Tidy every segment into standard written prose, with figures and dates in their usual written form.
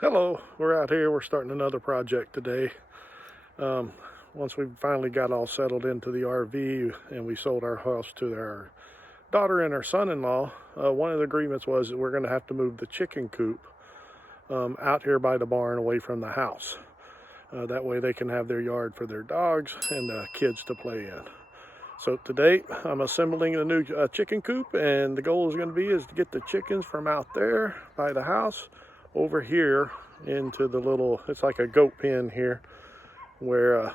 Hello, we're out here. We're starting another project today. Once we finally got all settled into the RV and we sold our house to our daughter and our son-in-law, one of the agreements was that we're going to have to move the chicken coop out here by the barn away from the house. That way they can have their yard for their dogs and kids to play in. So today I'm assembling a new chicken coop, and the goal is going to be to get the chickens from out there by the house over here into the little, it's like a goat pen here, where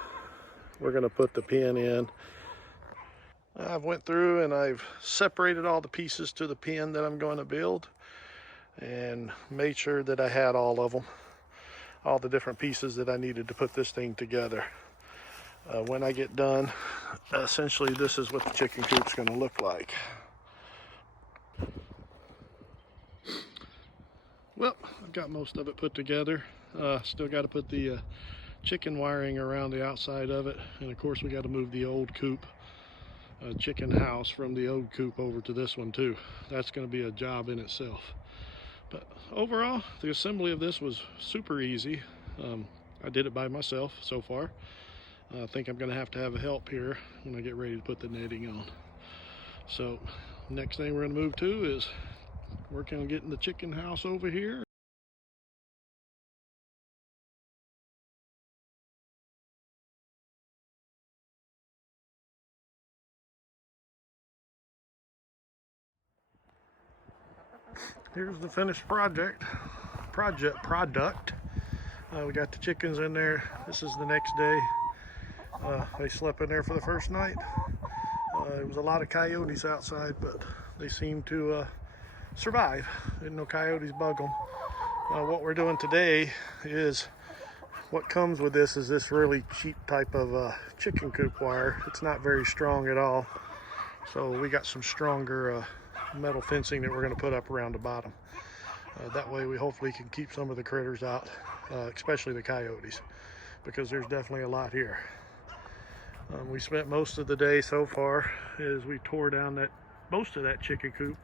we're going to put the pen in. I've went through and I've separated all the pieces to the pen that I'm going to build and made sure that I had all of them, all the different pieces that I needed to put this thing together. When I get done, essentially this is what the chicken coop's going to look like. Well, I've got most of it put together. Still got to put the chicken wiring around the outside of it, and of course we got to move the old coop, chicken house, from the old coop over to this one too. That's going to be a job in itself. But overall, the assembly of this was super easy. I did it by myself so far. I think I'm going to have help here when I get ready to put the netting on. So next thing we're going to move to is working on getting the chicken house over here. Here's the finished product. We got the chickens in there. This is the next day. They slept in there for the first night. There was a lot of coyotes outside, but they seemed to survive. Didn't no coyotes bug them. What we're doing today is, what comes with this is this really cheap type of chicken coop wire. It's not very strong at all. So we got some stronger metal fencing that we're going to put up around the bottom. That way we hopefully can keep some of the critters out, especially the coyotes, because there's definitely a lot here. We spent most of the day so far as we tore down most of that chicken coop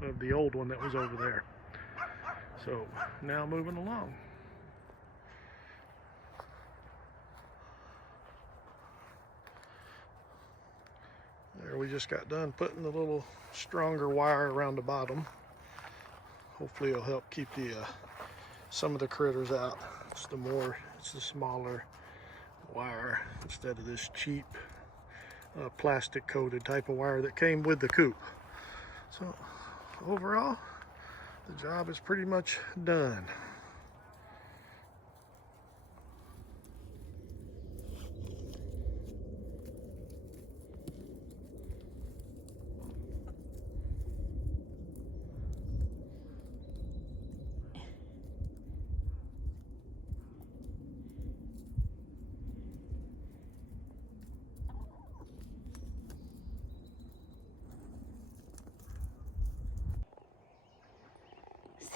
of the old one that was over there. So now moving along. There, we just got done putting the little stronger wire around the bottom. Hopefully it'll help keep the some of the critters out. It's the smaller wire instead of this cheap plastic coated type of wire that came with the coop. So overall, the job is pretty much done.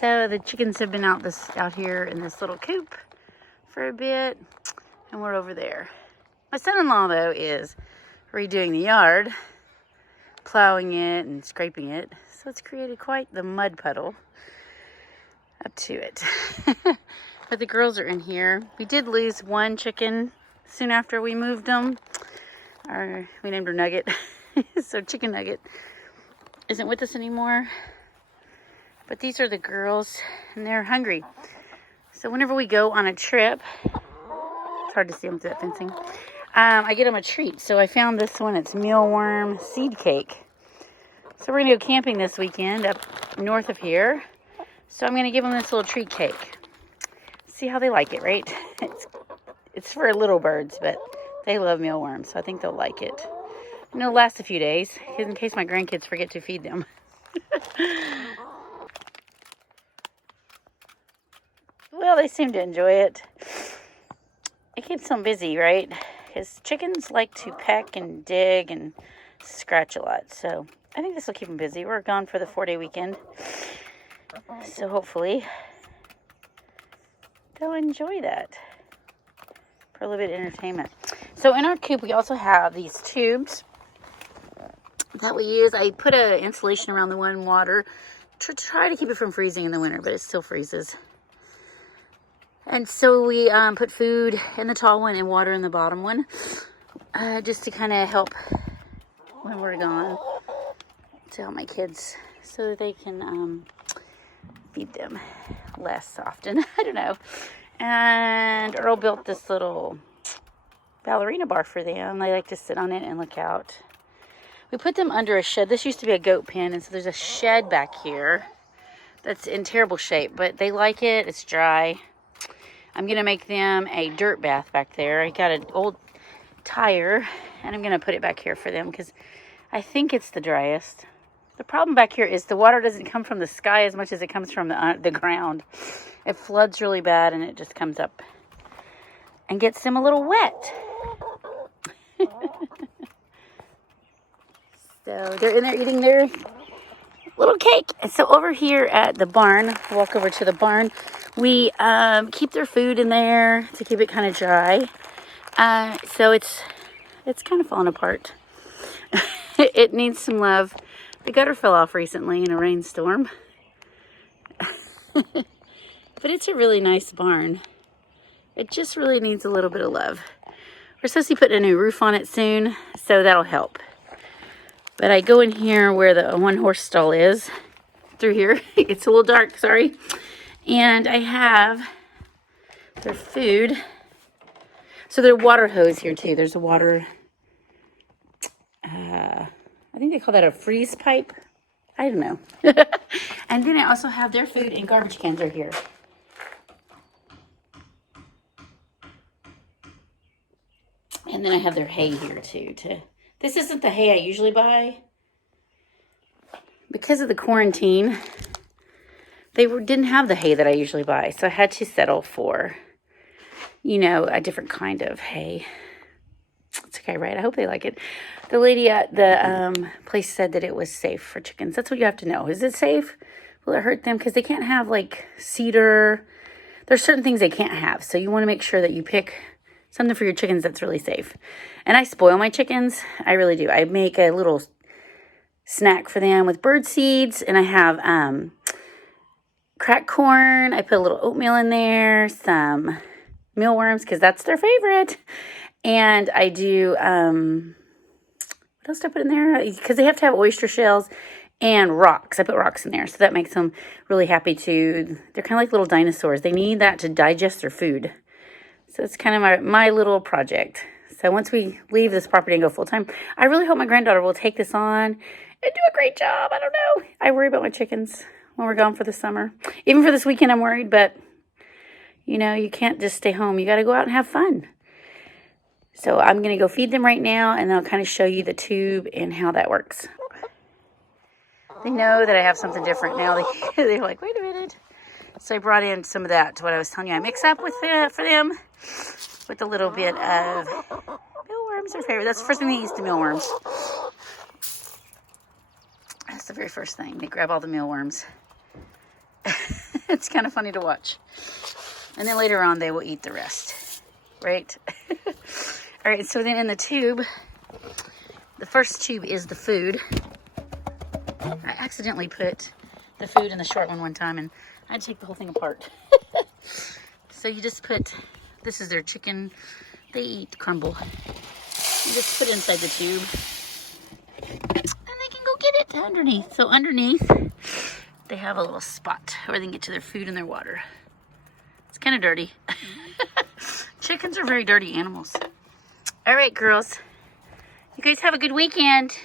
So the chickens have been out here in this little coop for a bit, and we're over there. My son-in-law, though, is redoing the yard, plowing it and scraping it, so it's created quite the mud puddle up to it. But the girls are in here. We did lose one chicken soon after we moved them. We named her Nugget. So Chicken Nugget isn't with us anymore. But these are the girls, and they're hungry. So whenever we go on a trip, it's hard to see them through that fencing, I get them a treat. So I found this one. It's mealworm seed cake. So we're going to go camping this weekend up north of here. So I'm going to give them this little treat cake. See how they like it, right? It's for little birds, but they love mealworms, so I think they'll like it. And it'll last a few days, in case my grandkids forget to feed them. Well, they seem to enjoy it. It keeps them busy, right? Because chickens like to peck and dig and scratch a lot. So I think this will keep them busy. We're gone for the 4-day weekend. So hopefully they'll enjoy that for a little bit of entertainment. So in our coop, we also have these tubes that we use. I put an insulation around the one water to try to keep it from freezing in the winter, but it still freezes. And so we put food in the tall one and water in the bottom one, just to kind of help when we're gone, to help my kids so that they can feed them less often. I don't know. And Earl built this little ballerina bar for them. They like to sit on it and look out. We put them under a shed. This used to be a goat pen, and so there's a shed back here that's in terrible shape, but they like it. It's dry. I'm going to make them a dirt bath back there. I got an old tire, and I'm going to put it back here for them because I think it's the driest. The problem back here is the water doesn't come from the sky as much as it comes from the ground. It floods really bad, and it just comes up and gets them a little wet. So they're in there eating their little cake. And so over here at the barn, walk over to the barn, we keep their food in there to keep it kind of dry. So it's kind of falling apart. It needs some love. The gutter fell off recently in a rainstorm. But it's a really nice barn. It just really needs a little bit of love. We're supposed to be putting a new roof on it soon, so that'll help. But I go in here where the one horse stall is, through here. It's a little dark, sorry. And I have their food. So their water hose here too. There's a water, I think they call that a freeze pipe. I don't know. And then I also have their food and garbage cans are here. And then I have their hay here too. This isn't the hay I usually buy. Because of the quarantine, they didn't have the hay that I usually buy. So I had to settle for, you know, a different kind of hay. It's okay, right? I hope they like it. The lady at the place said that it was safe for chickens. That's what you have to know. Is it safe? Will it hurt them? Because they can't have, like, cedar. There's certain things they can't have. So you want to make sure that you pick something for your chickens that's really safe. And I spoil my chickens. I really do. I make a little snack for them with bird seeds. And I have cracked corn. I put a little oatmeal in there. Some mealworms because that's their favorite. And I do, what else do I put in there? Because they have to have oyster shells and rocks. I put rocks in there. So that makes them really happy too. They're kind of like little dinosaurs. They need that to digest their food. So it's kind of my little project. So once we leave this property and go full-time, I really hope my granddaughter will take this on and do a great job. I don't know. I worry about my chickens when we're gone for the summer. Even for this weekend, I'm worried. But, you know, you can't just stay home. You got to go out and have fun. So I'm going to go feed them right now, and I'll kind of show you the tube and how that works. They know that I have something different now. They're like, wait a minute. So I brought in some of that to what I was telling you. I mix up with for them with a little bit of mealworms. Their favorite. That's the first thing they eat, the mealworms. That's the very first thing. They grab all the mealworms. It's kind of funny to watch. And then later on, they will eat the rest. Right? All right, so then in the tube, the first tube is the food. I accidentally put the food in the short one time, and I had to take the whole thing apart. So you just put, this is their chicken. They eat crumble. You just put it inside the tube, and they can go get it underneath. So underneath, they have a little spot where they can get to their food and their water. It's kind of dirty. Chickens are very dirty animals. All right, girls. You guys have a good weekend.